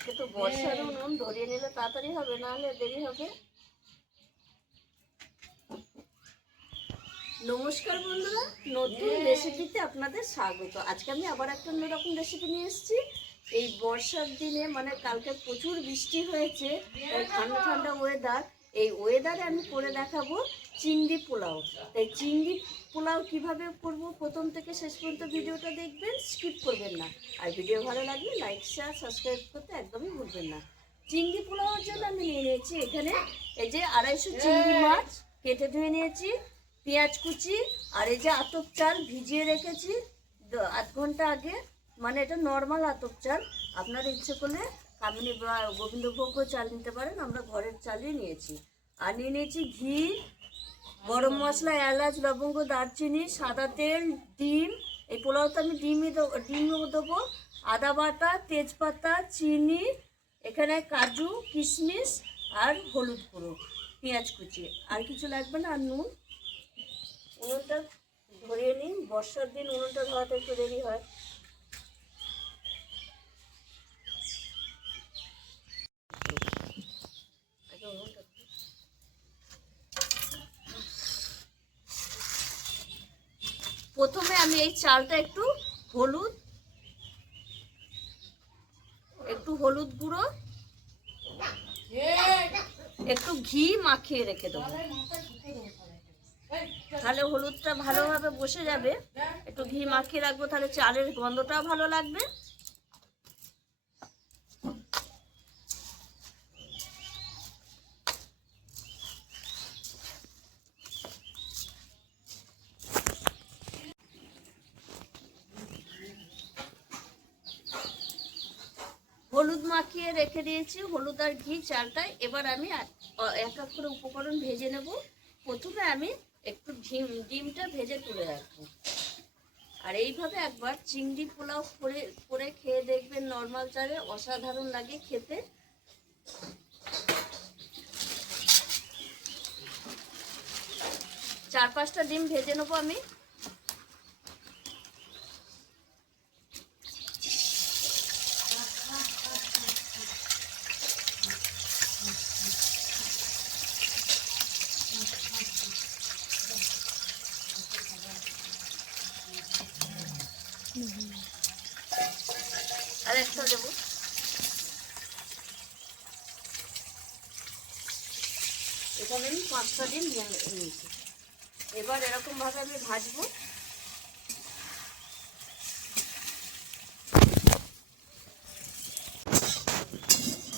আজকে তো বর্ষার উনুন, ধরিয়ে নিলে তাড়াতাড়ি হবে, না হলে দেরি হবে। নমস্কার বন্ধুরা, নতুন রেসিপিতে আপনাদের স্বাগত। আজকে আমি আবার একটা অন্যরকম রেসিপি নিয়ে এসেছি। এই বর্ষার দিনে মানে কালকে প্রচুর বৃষ্টি হয়েছে, ঠান্ডা ঠান্ডা ওয়েদার। এই ওয়েদারে আমি করে দেখাবো চিংড়ি পোলাও। তাই চিংড়ি পোলাও কিভাবে করব প্রথম থেকে শেষ পর্যন্ত ভিডিওটা দেখবেন, স্কিপ করবেন না। আর ভিডিও ভালো লাগলে লাইক শেয়ার সাবস্ক্রাইব করতে একদমই ভুলবেন না। চিংড়ি পোলাওর জন্য আমি নিয়ে নিয়েছি এখানে এই যে 250 চিংড়ি মাছ কেটে ধুয়ে নিয়েছি, পেঁয়াজ কুচি, আর এই যে আতপ চাল ভিজিয়ে রেখেছি 8 ঘন্টা আগে। মানে এটা নর্মাল আতপ চাল, আপনারা ইচ্ছে করলে কামিনী বা গোবিন্দভোগও চাল নিতে পারেন, আমরা ঘরের চালই নিয়েছি। আর নিয়ে নিয়েছি ঘি, গরম মশলা, এলাচ, লবঙ্গ, দারচিনি, সাদা তেল, ডিম। এই পোলাওতে আমি ডিমও দেবো, আদা বাটা, তেজপাতা, চিনি, এখানে কাজু কিশমিশ আর হলুদ গুঁড়ো, পেঁয়াজ কুচি, আর কিছু লাগবে না, আর নুন। উনুনটা ধরিয়ে নিন, বর্ষার দিন উনুনটা ধরাতে একটু দেরি হয়। প্রথমে আমি এই চালটা একটু হলুদ গুঁড়ো, একটু ঘি মাখিয়ে রেখে দেবো, তাহলে হলুদটা ভালোভাবে বসে যাবে। একটু ঘি মাখিয়ে রাখবো, তাহলে চালের গন্ধটাও ভালো লাগবে। হলুদ মাখিয়ে রেখে দিয়েছি, হলুদ আর ঘি চালটায়। এবার আমি এক এক করে উপকরণ ভেজে নেব। প্রথমে আমি একটু ডিমটা ভেজে তুলে রাখবো। আর এইভাবে একবার চিংড়ি পোলাও করে খেয়ে দেখবেন, নর্মাল চালে অসাধারণ লাগে খেতে। 4-5টা ডিম ভেজে নেবো আমি। আর একটা দেবো। এখানে আমি 5টা ডিম নিয়েছি। এবার এরকম ভাবে আমি ভাজবো।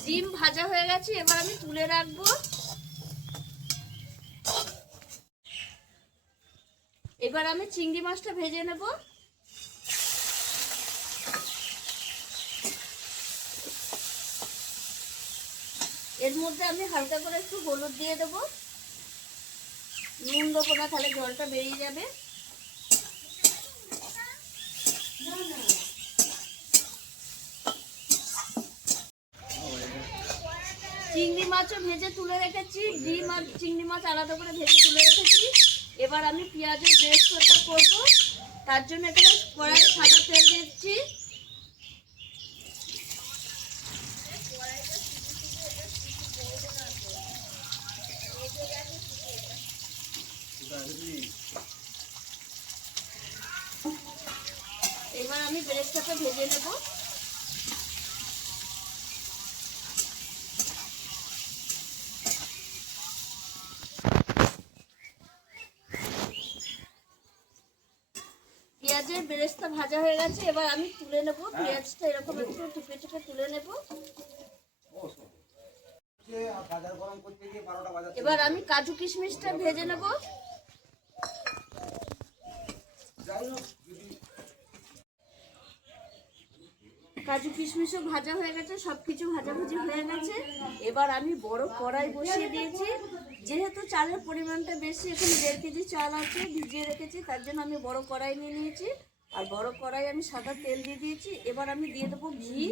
ডিম ভাজা হয়ে গেছে, এবার আমি তুলে রাখবো। এবার আমি চিংড়ি মাছটা ভেজে নেব। এর মধ্যে আমি হালকা করে একটু হলুদ দিয়ে দেবো, নুন দেবো না, তাহলে জলটা বেরিয়ে যাবে। চিংড়ি মাছও ভেজে তুলে রেখেছি, ডিম আর চিংড়ি মাছ আলাদা করে ভেজে তুলে রেখেছি। এবার আমি পেঁয়াজের বেরেস্তাটা করবো, তার জন্য এখানে কড়াইয়ে সাদা তেল দিচ্ছি। এবার আমি বেরেস্তাটা ভেজে নেব। পেঁয়াজের বেরেস্তা ভাজা হয়ে গেছে, এবার আমি তুলে নেব। পেঁয়াজটা এরকম একটু টিপে টিপে তুলে নেব। এবার আমি কাজু কিশমিশটা ভেজে নেব। কাজু কিশমিশও ভাজা হয়ে গেছে, সবকিছু ভাজাভাজি হয়ে গেছে। এবার আমি বড় কড়াই বসিয়ে দিয়েছি। যেহেতু চালের পরিমাণটা বেশি, এখানে 1.5 কেজি চাল আছে, ভিজিয়ে রেখেছি, তার জন্য আমি বড় কড়াই নিয়ে নিয়েছি। আর বড় কড়াই আমি সাদা তেল দিয়ে দিয়েছি। এবার আমি দিয়ে দেবো ঘি,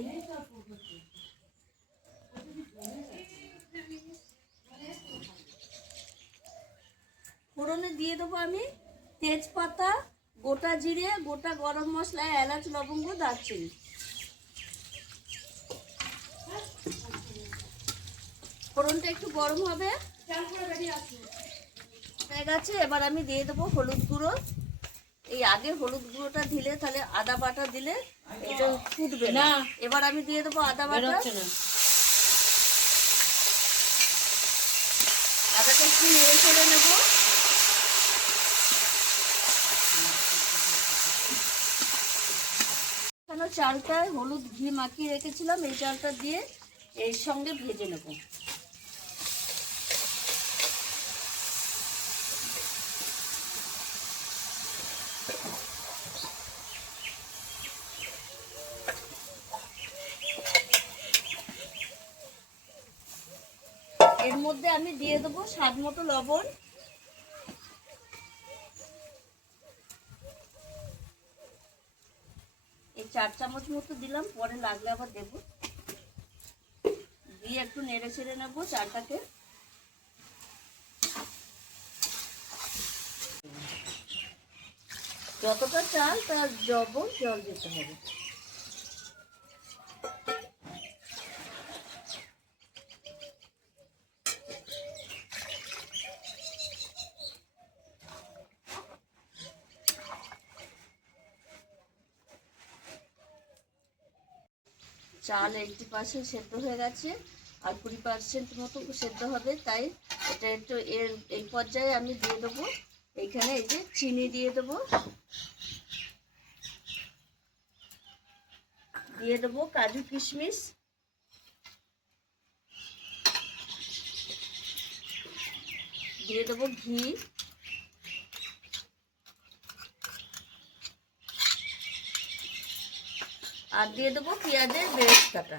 ফোড়নে দিয়ে দেবো আমি তেজপাতা, গোটা জিরে, গোটা গরম মশলা, এলাচ, লবঙ্গ, দারচিনি। ফোড়নটা একটু গরম হবে হয়ে গেছে। এবার আমি দিয়ে দেবো হলুদ গুঁড়ো। এই আগে হলুদ গুঁড়োটা দিলে তাহলে আদা বাটা দিলে এটা ফুটবে না। এবার আমি দিয়ে দেবো আদা বাটা। আদাটা একটু নেড়ে চেড়ে নেবো। চালটায় হলুদ ঘি মাখিয়ে রেখেছিলাম, এই চালটা দিয়ে এর সঙ্গে ভেজে নেব। এর মধ্যে আমি দিয়ে দেবো স্বাদ মতো লবণ। এই 4 চামচ মতো দিলাম, পরে লাগলে আবার দেবো। দিয়ে একটু নেড়ে ছেড়ে নেবো চালটাকে। যতটা চাল তার ডবল জল দিতে হবে। চাল 80% সেদ্ধ হয়ে গেছে, আর 20% মতো সেদ্ধ হবে। তাই এটা একটু এই পর্যায়ে আমি দিয়ে দেবো এইখানে এই যে চিনি দিয়ে দেবো, দিয়ে দেবো কাজু কিশমিশ, দিয়ে দেবো ঘি, আর দিয়ে দেবো পেঁয়াজের বেরেস্তাটা।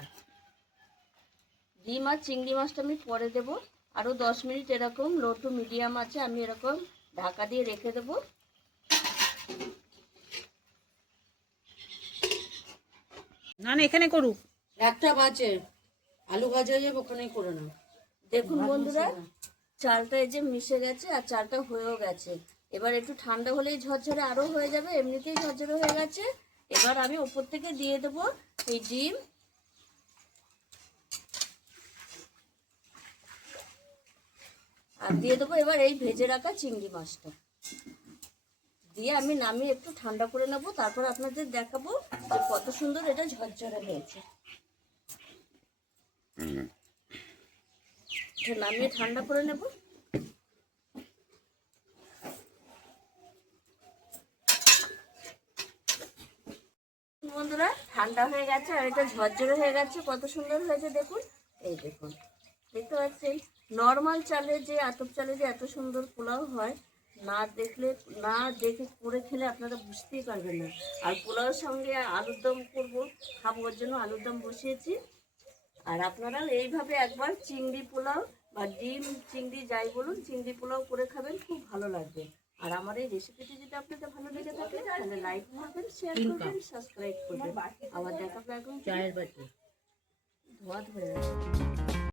ডিম আর চিংড়ি মাছটা আমি পরে দেবো। আরও 10 মিনিট এরকম লো টু মিডিয়াম আছে আমি এরকম ঢাকা দিয়ে রেখে দেবো। না না এখানে করুক, একটা বাজে আলু ভাজা হয়ে যাবে, ওখানেই করে নাও। দেখুন বন্ধুরা, চালটা এই যে মিশে গেছে আর চালটা হয়েও গেছে। এবার একটু ঠান্ডা হলেই ঝরঝরে আরও হয়ে যাবে, এমনিতেই ঝরঝরে হয়ে গেছে। এবার আমি উপর থেকে দিয়ে দেবো এই ডিম, আর দিয়ে দেবো এবার এই ভেজে রাখা চিংড়ি মাছটা। দিয়ে আমি নামিয়ে একটু ঠান্ডা করে নেবো, তারপর আপনাদের দেখাবো যে কত সুন্দর এটা ঝরঝরে হয়েছে। নামিয়ে ঠান্ডা করে নেব। বন্ধুরা ঠান্ডা হয়ে গেছে আর এটা ঝরঝরে হয়ে গেছে, কত সুন্দর হয়েছে দেখুন। এই দেখুন, দেখতে পাচ্ছেন নর্মাল চালে যে আতপ চালে যে এত সুন্দর পোলাও হয়, না দেখে করে খেলে আপনারা বুঝতেই পারবেন না। আর পোলাওর সঙ্গে আলুর দম করবো, খাবো, ওর জন্য আলুর দম বসিয়েছি। আর আপনারা এইভাবে একবার চিংড়ি পোলাও বা ডিম চিংড়ি যাই বলুন, চিংড়ি পোলাও করে খাবেন, খুব ভালো লাগবে। আর আমার এই রেসিপিটি যদি আপনাদের ভালো লেগে থাকে তাহলে লাইক করবেন, শেয়ার করবেন, সাবস্ক্রাইব করবেন। আবার দেখাবো এখন চায়ের বাটি ধোয়া ধরে